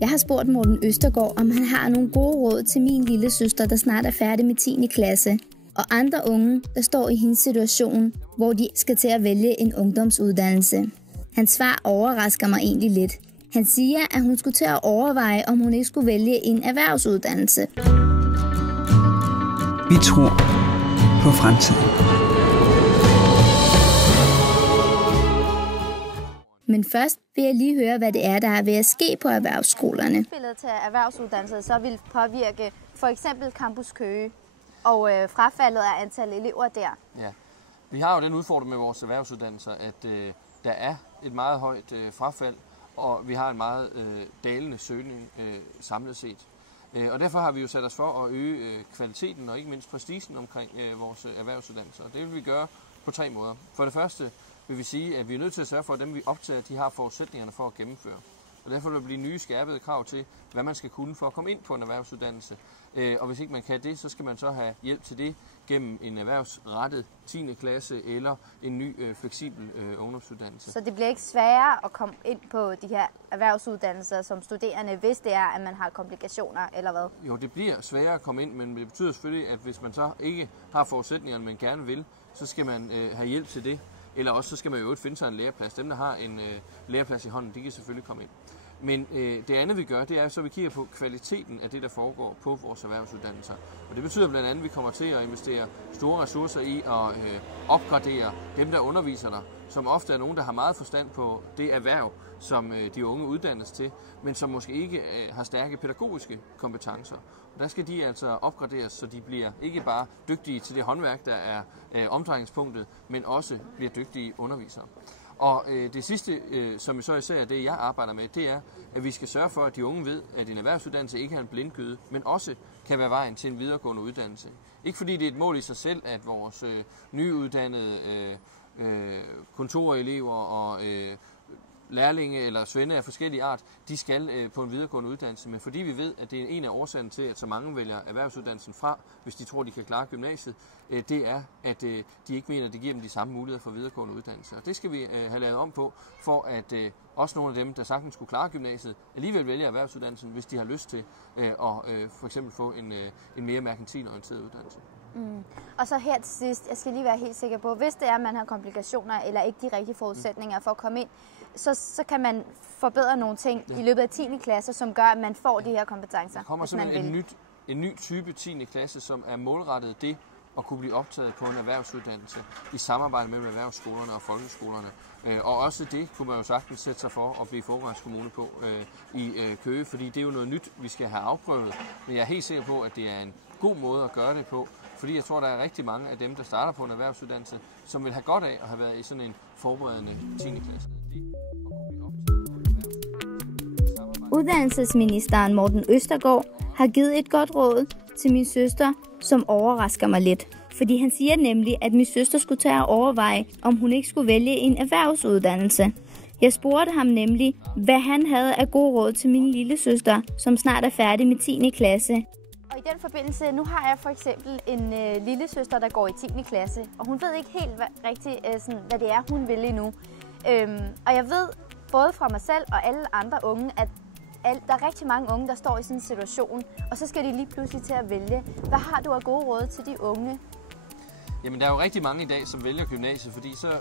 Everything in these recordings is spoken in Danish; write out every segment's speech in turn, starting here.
Jeg har spurgt Morten Østergaard, om han har nogle gode råd til min lille søster, der snart er færdig med 10. klasse, og andre unge, der står i hendes situation, hvor de skal til at vælge en ungdomsuddannelse. Hans svar overrasker mig egentlig lidt. Han siger, at hun skulle til at overveje, om hun ikke skulle vælge en erhvervsuddannelse. Vi tror på fremtiden. Men først vil jeg lige høre, hvad det er, der er ved at ske på erhvervsskolerne. Spillet til erhvervsuddannelser så vil påvirke for eksempel Campus Køge og frafaldet af antal elever der. Ja, vi har jo den udfordring med vores erhvervsuddannelser, at der er et meget højt frafald, og vi har en meget dalende søgning samlet set. Og derfor har vi jo sat os for at øge kvaliteten og ikke mindst prestigen omkring vores erhvervsuddannelser. Det vil vi gøre på 3 måder. For det første vil vi sige, at vi er nødt til at sørge for, at dem vi optager, de har forudsætningerne for at gennemføre. Og derfor vil der blive nye skærpede krav til, hvad man skal kunne for at komme ind på en erhvervsuddannelse. Og hvis ikke man kan det, så skal man så have hjælp til det gennem en erhvervsrettet 10. klasse eller en ny fleksibel ungdomsuddannelse. Så det bliver ikke sværere at komme ind på de her erhvervsuddannelser som studerende, hvis det er, at man har komplikationer, eller hvad? Jo, det bliver sværere at komme ind, men det betyder selvfølgelig, at hvis man så ikke har forudsætningerne, man gerne vil, så skal man have hjælp til det. Eller også så skal man jo finde sig en læreplads. Dem, der har en læreplads i hånden, de kan selvfølgelig komme ind. Men det andet, vi gør, det er, så vi kigger på kvaliteten af det, der foregår på vores erhvervsuddannelser. Og det betyder blandt andet, at vi kommer til at investere store ressourcer i at opgradere dem, der underviser der, som ofte er nogen, der har meget forstand på det erhverv, som de unge uddannes til, men som måske ikke har stærke pædagogiske kompetencer. Og der skal de altså opgraderes, så de bliver ikke bare dygtige til det håndværk, der er omdrejningspunktet, men også bliver dygtige undervisere. Og det sidste, som så især er det, jeg arbejder med, det er, at vi skal sørge for, at de unge ved, at en erhvervsuddannelse ikke er en blindgyde, men også kan være vejen til en videregående uddannelse. Ikke fordi det er et mål i sig selv, at vores nyuddannede kontorelever og lærlinge eller svende af forskellige art, de skal på en videregående uddannelse, men fordi vi ved, at det er en af årsagerne til, at så mange vælger erhvervsuddannelsen fra, hvis de tror, de kan klare gymnasiet, det er, at de ikke mener, at det giver dem de samme muligheder for videregående uddannelse. Og det skal vi have lavet om på, for at også nogle af dem, der sagtens skulle klare gymnasiet, alligevel vælger erhvervsuddannelsen, hvis de har lyst til at for eksempel få en mere merkantilorienteret uddannelse. Og så her til sidst, jeg skal lige være helt sikker på, hvis det er, at man har komplikationer eller ikke de rigtige forudsætninger for at komme ind, så kan man forbedre nogle ting i løbet af 10. klasse, som gør, at man får de her kompetencer. Der kommer simpelthen en ny type 10. klasse, som er målrettet det at kunne blive optaget på en erhvervsuddannelse i samarbejde mellem erhvervsskolerne og folkeskolerne. Og også det kunne man jo sagtens sætte sig for at blive foregangskommune på i Køge, fordi det er jo noget nyt, vi skal have afprøvet. Men jeg er helt sikker på, at det er en god måde at gøre det på, fordi jeg tror, der er rigtig mange af dem, der starter på en erhvervsuddannelse, som vil have godt af at have været i sådan en forberedende 10. klasse. Uddannelsesministeren Morten Østergaard har givet et godt råd til min søster, som overrasker mig lidt. Fordi han siger nemlig, at min søster skulle tage at overveje, om hun ikke skulle vælge en erhvervsuddannelse. Jeg spurgte ham nemlig, hvad han havde af gode råd til min lille søster, som snart er færdig med 10. klasse. Og i den forbindelse, nu har jeg for eksempel en lille søster, der går i 10. klasse, og hun ved ikke helt hvad det er, hun vil endnu. Og jeg ved både fra mig selv og alle andre unge, at der er rigtig mange unge, der står i sådan en situation, og så skal de lige pludselig til at vælge. Hvad har du af gode råd til de unge? Jamen, der er jo rigtig mange i dag, som vælger gymnasiet, fordi så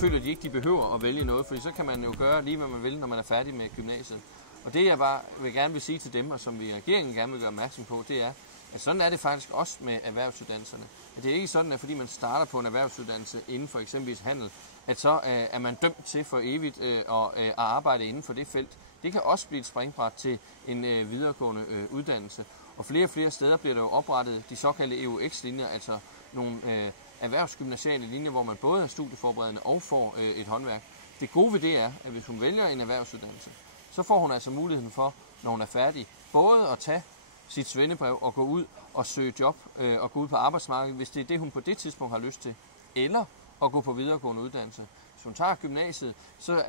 føler de ikke, de behøver at vælge noget, fordi så kan man jo gøre lige, hvad man vil, når man er færdig med gymnasiet. Og det, jeg bare gerne vil sige til dem, og som vi i regeringen gerne vil gøre opmærksom på, det er, at sådan er det faktisk også med erhvervsuddannelserne. At det er ikke sådan, at fordi man starter på en erhvervsuddannelse inden for eksempelvis handel, at så er man dømt til for evigt at arbejde inden for det felt. Det kan også blive et springbræt til en videregående uddannelse. Og flere steder bliver der jo oprettet de såkaldte EUX-linjer, altså nogle erhvervsgymnasiale linjer, hvor man både er studieforberedende og får et håndværk. Det gode ved det er, at hvis hun vælger en erhvervsuddannelse, så får hun altså muligheden for, når hun er færdig, både at tage sit svendebrev og gå ud og søge job og gå ud på arbejdsmarkedet, hvis det er det, hun på det tidspunkt har lyst til, eller at gå på videregående uddannelse. Hvis hun tager gymnasiet, så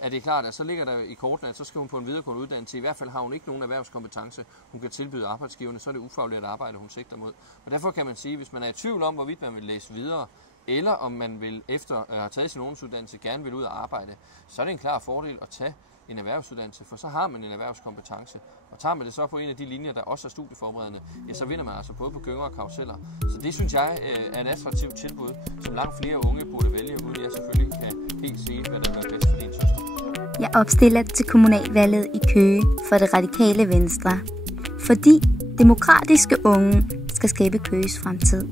er det klart, at så ligger der i kortene, at så skal hun på en videregående uddannelse. I hvert fald har hun ikke nogen erhvervskompetence, hun kan tilbyde arbejdsgiverne, så er det ufaglært arbejde, hun sigter mod. Og derfor kan man sige, hvis man er i tvivl om, hvorvidt man vil læse videre, eller om man vil efter at have taget sin ungdomsuddannelse gerne vil ud og arbejde, så er det en klar fordel at tage en erhvervsuddannelse, for så har man en erhvervskompetence. Og tager man det så på en af de linjer, der også er studieforberedende, ja, så vinder man altså både på gynger og karruseller. Så det synes jeg er et attraktivt tilbud, som langt flere unge burde vælge, uden jeg selvfølgelig kan helt sige, hvad der er bedst for din søster. Jeg opstiller til kommunalvalget i Køge for det radikale Venstre, fordi demokratiske unge skal skabe Køges fremtid.